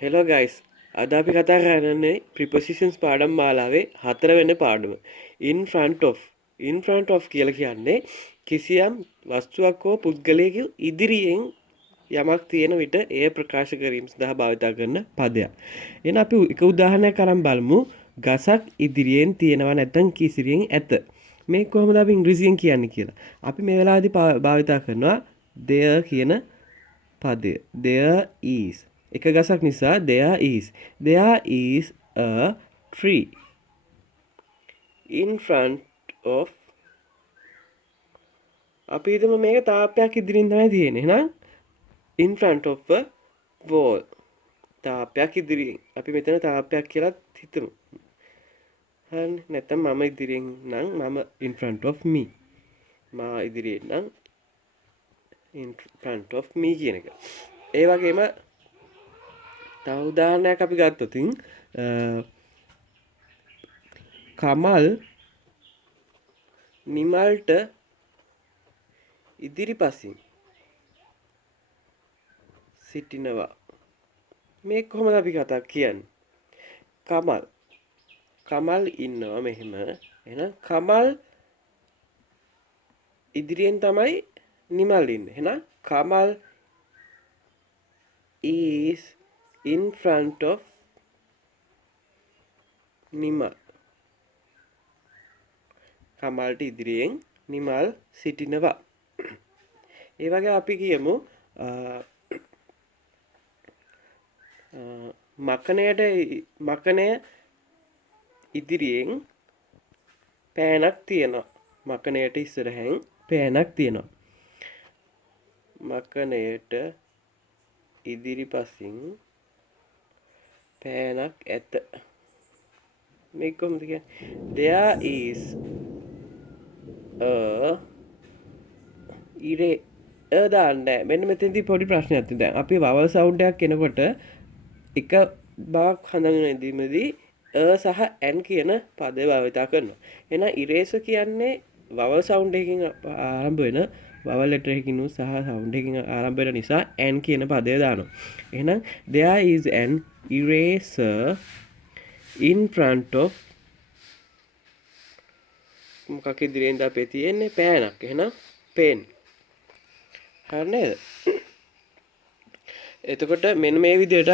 Hello guys. අද අපි කතා කරන්නේ prepositions පාඩම් මාලාවේ 4 වෙනි පාඩම. In front of කියලා කියන්නේ කිසියම් වස්තුවක් හෝ පුද්ගලයෙකු ඉදිරියෙන් යමක් තියෙන විට එය ප්‍රකාශ කිරීම සඳහා භාවිත කරන පදයක්. එහෙනම් අපි එක උදාහරණයක් අරන් බලමු. ගසක් ඉදිරියෙන් තියෙනවා නැත්නම් කිසිරියෙන් ඇත. මේක කොහොමද අපි ඉංග්‍රීසියෙන් කියන්නේ කියලා. අපි මේ වෙලාවේදී භාවිත කරනවා there කියන පදය. There is එක ගසක් නිසා there is a tree in front of අපි හිතමු මේක තාප්පයක් ඉදිරියෙන් තමයි තියෙන්නේ. එහෙනම් in front of a wall තාප්පයක් ඉදිරියෙන් අපි මෙතන තාප්පයක් කියලා හිතමු. හරි නැත්නම් මම ඉදිරියෙන් නම් මම in front of me මා ඉදිරියෙන් නම් in front of me කියන එක. ඒ වගේම තව උදාහරණයක් අපි ගත්තොත් කමල් නිමල්ට ඉදිරිපසින් සිටිනවා. මේ කොහොමද අපි කතා කියන්නේ? කමල් ඉන්නවා මෙහෙම. එහෙනම් කමල් ඉදිරියෙන් තමයි නිමල් ඉන්නේ. එහෙනම් Kamal is in front of Nimal. කමල්ට ඉදිරියෙන් නිමල් සිටිනවා. ඒ වගේ අපි කියමු මකනය ඉදිරියෙන් පෑනක් තියෙනවා. මකනයට ඉස්සරහින් පෑනක් තියෙනවා. මකනයට ඉදිරිපසින් පෑනක් ඇත. මේක කොහොමද කියන්නේ? There is a දාන්නේ. මෙන්න මෙතනදී පොඩි ප්‍රශ්නයක් තියෙනවා. දැන් අපි vowel sound එකක් එනකොට එක බවක් හඳුන්වීමේදී සහ n කියන පදේ භාවිත කරනවා. එහෙනම් erase කියන්නේ vowel sound එකකින් ආරම්භ වෙන vowel letter එකකින් සහ sound එකකින් ආරම්භ වෙන නිසා n කියන පදය දානවා. එහෙනම් there is an eraser in front of මොකක් ඉදිරියෙන්ද අපේ තියෙන්නේ පෑනක්. එහෙනම් pen. හරි නේද? එතකොට මෙන්න මේ විදිහට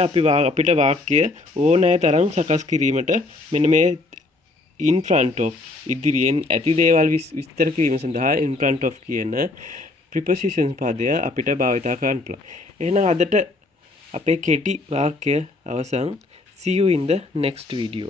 අපිට වාක්‍ය ඕනෑ තරම් සකස් කිරීමට මෙන්න මේ in front of ඉදිරියෙන් ඇති දේවල් විස්තර කිරීම සඳහා in front of කියන preposition පදය අපිට භාවිත කරන්න පුළුවන්. එහෙනම් අදට අපේ කෙටි වාක්‍ය අවසන්. See you in the next video.